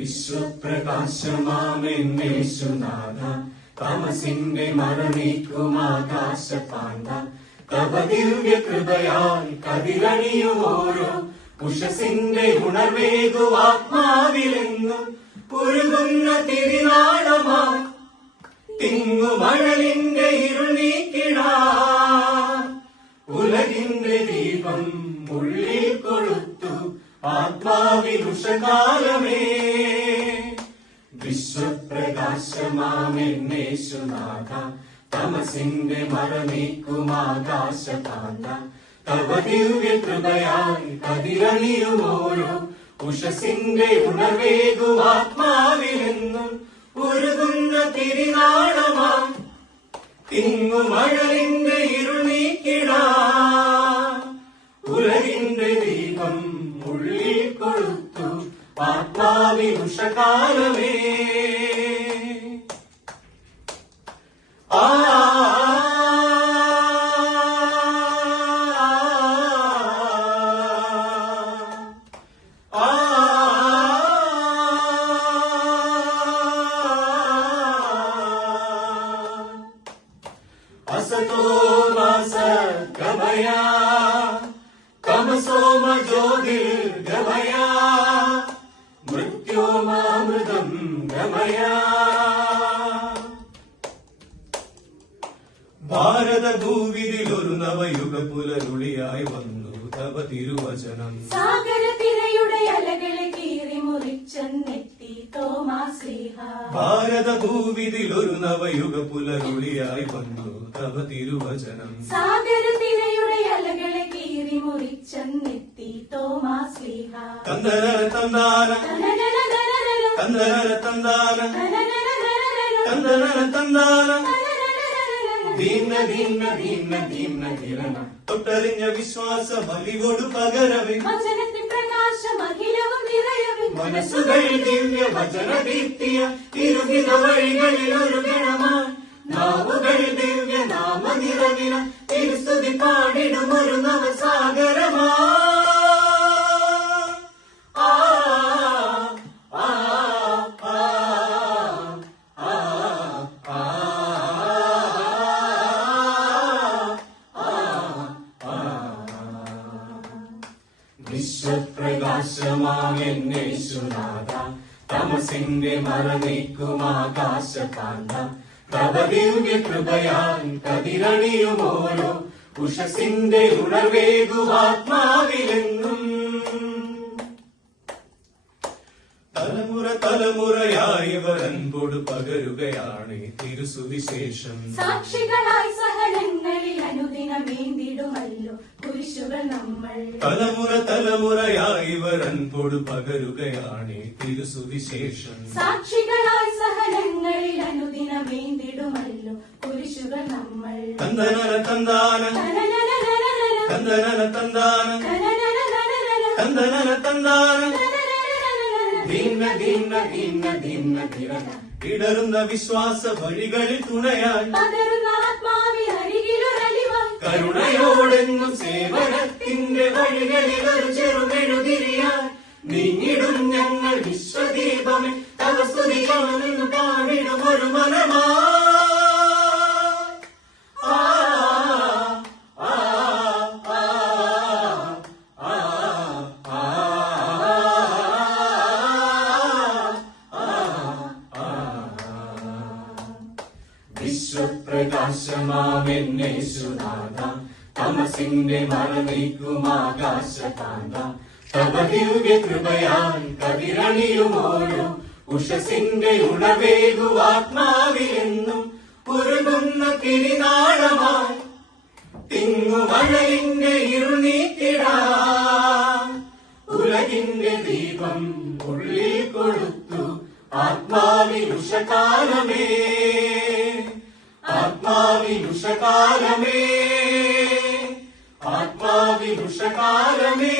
വിശ്വപ്രകാശമാമെന്നേശുനാഥ തമസിന്റെ മറനീക്കുമാകാശപാന്ത തവ ദിവ്യ കൃപയാൽ കതിരണിയുമോരോ ഉഷസിന്റെ ഉണർവേകുവാത്മാവിലെന്നും ഉരുകുന്ന തിരുനാളമായി തിങ്ങുമഴലിന്റെ ഇരുൾ നീക്കിടാ ഉലകിന്റെ ദീപം ഉള്ളിൽ കൊളുത്തു ആത്മാവിൽ ഉഷകാലമേ വിശ്വപ്രകാശമാമെന്നേശുനാഥ തമസിന്റെ മറനീക്കുമാകാശപാന്ത തവ ദിവ്യ കൃപയാൽ കതിരണിയുമോരോ ഉഷസിന്റെ ഉണർവേകുവാത്മാവിലെന്നും ഉരുകുന്ന തിരുനാളമാം തിങ്ങുമഴലിന്റെ ഇരുൾ നീക്കിടാ ഉലകിന്റെ ദീപം ഉള്ളിൽ കൊളുത്തു ആത്മാവിൽ ഉഷകാലമേ असतो गमया तमसोम ज्योतिर्गमया मृत्योमामृतं गमया ഭാരത ഭൂവിതിലൊരു നവയുഗ പുലരുളിയായി വന്നു തവ തിരുവചനം സാഗരത്തിരയുടെ അലകളെ കീറി മുറിച്ചെത്തി തോമാശ്ലീഹ ഭാരത ഭൂവിതിലൊരു നവയുഗ പുലരുളിയായി വന്നു തവ തിരുവചനം സാഗരത്തിരയുടെ അലകളെ കീറി മുറിച്ചെത്തി തോമാശ്ലീഹ തന്ദന തന്ദാന തന്ദന തന്ദാന തന്ദന തന്ദാന ദീന ദീന ദീന ദീന കിരണ തൊട്ടറിഞ്ഞ വിശ്വാസ ബലികൊടു പകരവേ വചനത്തിൻ പ്രകാശം അഖിലവും നിറയവേ മനസ്സുകൾ ദിവ്യ വചന ദീപ്തിയ തിരുകിന വഴികളിൽ ഒരു ഗണമായി നാവുകൾ ദിവ്യ നാമ നിറവിന തിരുസ്തുതി പാടിടും ഒരു നവസാഗരമാ വിശ്വപ്രകാശമാമെന്നേശുനാഥ തമസിന്റെ മറനീക്കുമാകാശപാന്ത തവ ദിവ്യ കൃപയാൽ കതിരണിയുമോരോ ഉഷസിന്റെ ഉണർവേകുവാത്മാവിലെന്നും തലമുറ തലമുറയായി വരൻപൊടു പകരുകയാണ് തിരുസുവിശേഷം സാക്ഷികളായി സഹനങ്ങളിൽ അനുദിനമേന്തിടുമല്ലോ കുരിശുകൾ നമ്മൾ തലമുറ തലമുറയായി വരൻപൊടു പകരുകയാണ് തിരുസുവിശേഷം സാക്ഷികളായി സഹനങ്ങളിൽ അനുദിനമേന്തിടുമല്ലോ കുരിശുകൾ നമ്മൾ തന്ദന തന്ദാന തന്ദന തന്ദാന തന്ദന തന്ദാന ദീന ദീന ദീന ദീന കിരണ ഇടറുന്ന വിശ്വാസ വഴികളിൽ തുണയായി കരുണയോടെന്നും സേവനത്തിന്റെ വഴികളിൽ ഒരു ചെറുമെഴുതിരിയായി നീങ്ങിടും ഞങ്ങൾ വിശ്വദീപമേ തവ സ്തുതി കാണുന്നു പാടിടും ഒരു മനമാ വിശ്വപ്രകാശമാമെന്നേശുനാഥ തമസിന്റെ മറനീക്കുമാകാശപാന്ത തവ ദിവ്യ കൃപയാൽ കതിരണിയുമോരോ ഉഷസിന്റെ ഉണർവേകുവാത്മാവിലെന്നും ഉരുകുന്ന തിരുനാളമായി തിങ്ങുമഴലിന്റെ ഇരുൾ നീക്കിടാ ഉലകിന്റെ ദീപം ഉള്ളിൽ കൊളുത്തു ആത്മാവിൽ ഉഷകാലമേ ആത്മാവിൽ ഉഷകാലമേ ആത്മാവിൽ ഉഷകാലമേ